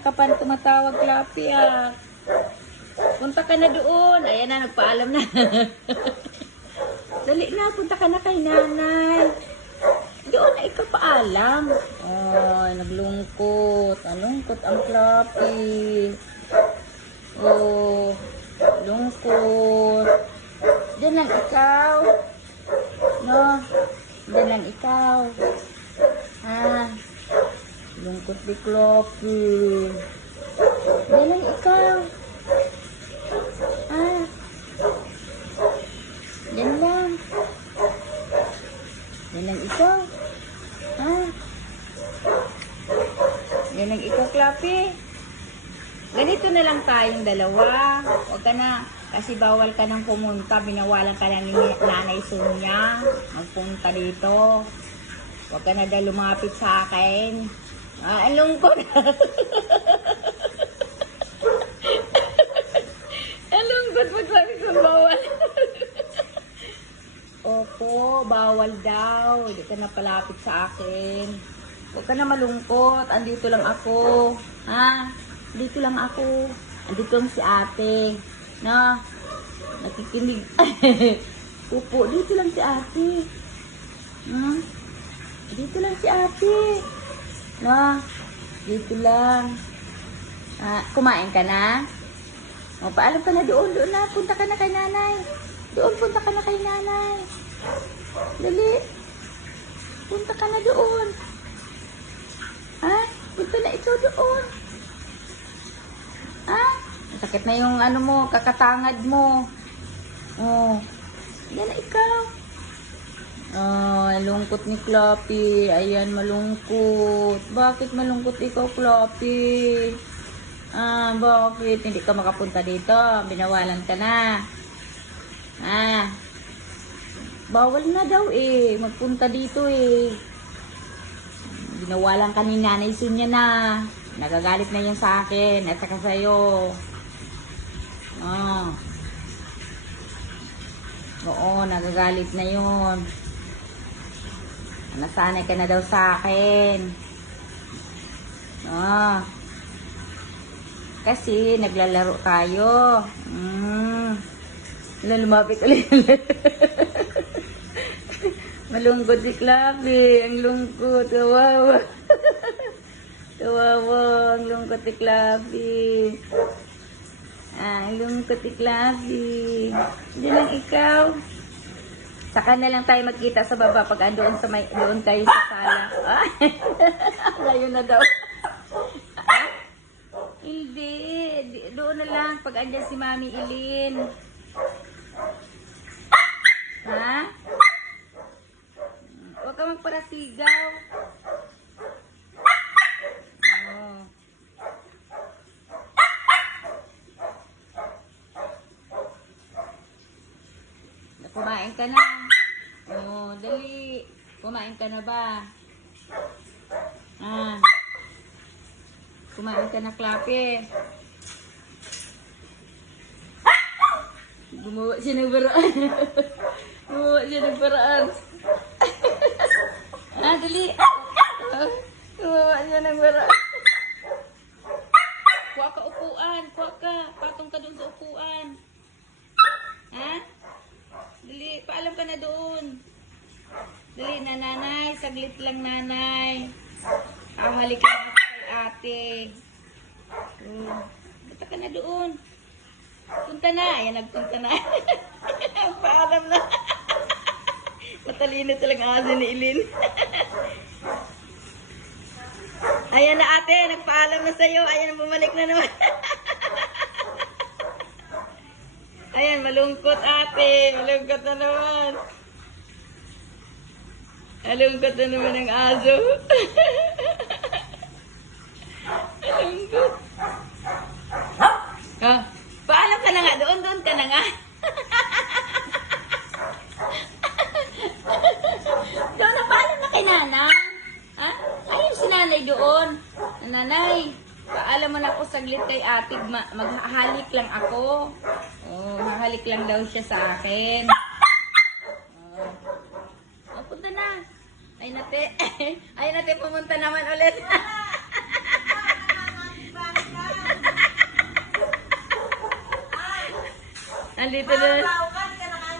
Kanina ka pa tumatawag, Clappy, ah. Punta ka na doon. Ayan na, nagpaalam na. Dali na, punta ka na kay nanay. Doon na ikaw paalam. Ay, naglungkot. Nalungkot ang Clappy. Oh, lungkot. Diyan lang ikaw. No? Diyan lang ikaw. Ah, lungkot di Clappy. Diyan lang ikaw. Ah, diyan lang. Diyan lang ikaw. Ah, diyan lang ikaw, Clappy. Ganito na lang tayong dalawa. Huwag ka na, kasi bawal ka nang pumunta. Binawalan ka lang ni Nanay Sonia magpunta dito. Huwag ka na daw lumapit sa akin. Ah, ang lungkot. Ang lungkot magsabi kong bawal. Opo, bawal daw. Hindi ka na palapit sa akin. Huwag ka na malungkot. Andito lang ako. Ha? Dito lang ako. Andito lang si ate. No? Nakikinig. Opo, dito lang si ate. Hmm? Dito lang si ate. No? Dito lang. Ah, kumain ka na? O, paalam ka na doon. Doon na. Punta ka na kay nanay. Doon, punta ka na kay nanay. Dali. Punta ka na doon. Ha? Punta na ikaw doon. Ha? Sakit na yung ano mo, kakatangad mo. Oh. Yan na ikaw. Oh, lungkot ni Clappy. Ayan, malungkot. Bakit malungkot ikaw, Clappy? Ah, bakit? Hindi ka makapunta dito. Binawalan ka na. Ah. Bawal na daw eh. Magpunta dito eh. Binawalan ka ni Nanay Sonia na. Nagagalit na yan sa akin at saka sa'yo. Oh. Oo, nagagalit na yun. Nasanay ka na daw sa akin. Oh. Kasi naglalaro tayo. Lumapit ulit. Malungkot si Clappy. Ang lungkot. Kawawa. Kawawa. Ang lungkot si Clappy. Ang lungkot si Clappy. Diyan lang ikaw. Saka na lang tayo magkita sa baba pag andoon sa doon kayo sa sala. Ngayon na daw. Hindi. Doon na lang pag andyan si Mami Ilin. Ha? Huwag ka magparasigaw. Oh. Kumain ka na. Oh, dali. Kumain ka na ba? Ah. Kumain ka na, Clappy. Gumawa siya ng paraan. Gumawa siya ng paraan. Ah, dali. Gumawa siya ng paraan. Kuha ka upuan. Kuha ka. Patong ka dun sa upuan. Ha? Dali. Paalam ka na doon. Dali na, nanay. Saglit lang, nanay. Halik lang ako kay ate. Punta ka na doon. Punta na. Ayan, nagpunta na. Paalam na. Matalino talagang aso ni Ilin. Ayan na, ate. Nagpaalam na sa'yo. Ayan, bumalik na naman. Ayan, malungkot, ate. Malungkot na naman. Malungkot na naman ang aso. Malungkot. Ah, paalam ka na nga. Doon ka na nga. Doon na, paalam na kay nanay. Ha? Ayun si nanay doon. Nanay, paalam mo na ako saglit kay ate. Maghahalik lang ako. Oh, hahalik lang daw siya sa akin. Oh, punta na. Ay nate, pumunta naman ulit. Andito na.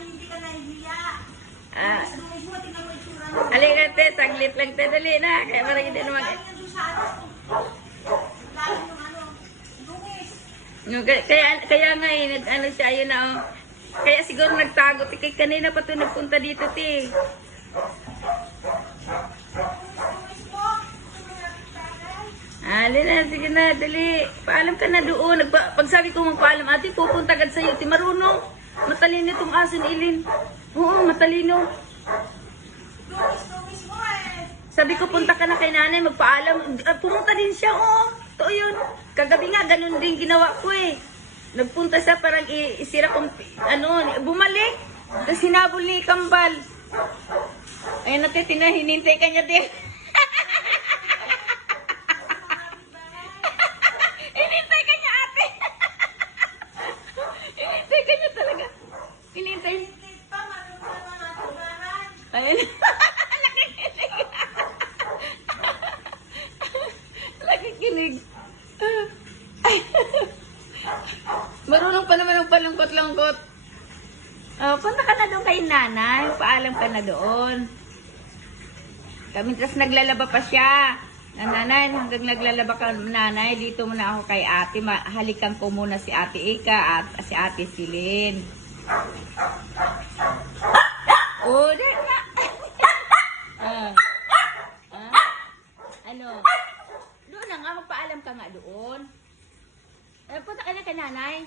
Hindi ka nahihiya. Ah, Dungis mo, tingnan mo yung tsura mo. alika te, saglit lang te, dali na. Kaya parang hindi naman. Galing yan doon sa ano. Galing yung ano. Dungis. No, kaya nga eh, ano siya, yun na oh. Kaya siguro nagtago. Kaya kanina pa to nagpunta dito te. Dungis mo. Alin na, sige na, dali. Paalam ka na doon. Pag sabi ko magpaalam, ate, pupunta agad sa'yo. Ti marunong. Matalino itong aso ni Ilin. Oo, matalino. Dungis mo eh. Sabi ko, punta ka na kay nanay, magpaalam. Pumunta din siya, oo. Totoo yun. Kagabi nga, ganun din ginawa ko eh. Nagpunta siya, parang isira kong, bumalik. Tapos hinabol ni Kambal. Ayun natin, hinintay ka niya din. Hinintay ka niya, ate. Hinintay ka niya talaga. Hinintay. Tit pa, marunong ka mga tubahan. Ayun. Nakikinig. Nakikinig. Ay. Marunong pa naman ang palungkot-lungkot. Punta ka na doon kay nanay. Paalam ka na doon. Kami, tapos naglalaba pa siya. Nanay, hanggang naglalaba ka nanay, dito muna ako kay ate. Halikan ko muna si ate Ika at si ate Silin. Oh, dahil na. Ano? Doon na nga, magpaalam ka nga doon. Punta ka na kay nanay.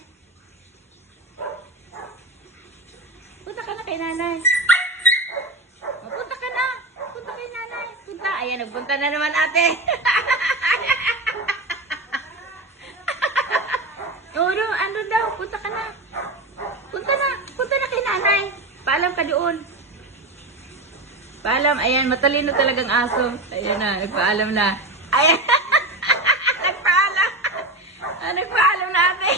Punta ka na kay nanay. Punta ka na. Punta kay nanay. Punta. Ayan, nagpunta na naman ate. Ano daw? Punta ka na. Punta na. Punta na kay nanay. Paalam ka doon. Paalam. Ayan, matalino talagang aso. Ayan na, nagpaalam na. Ayan. Nagpaalam. Nagpaalam na ate.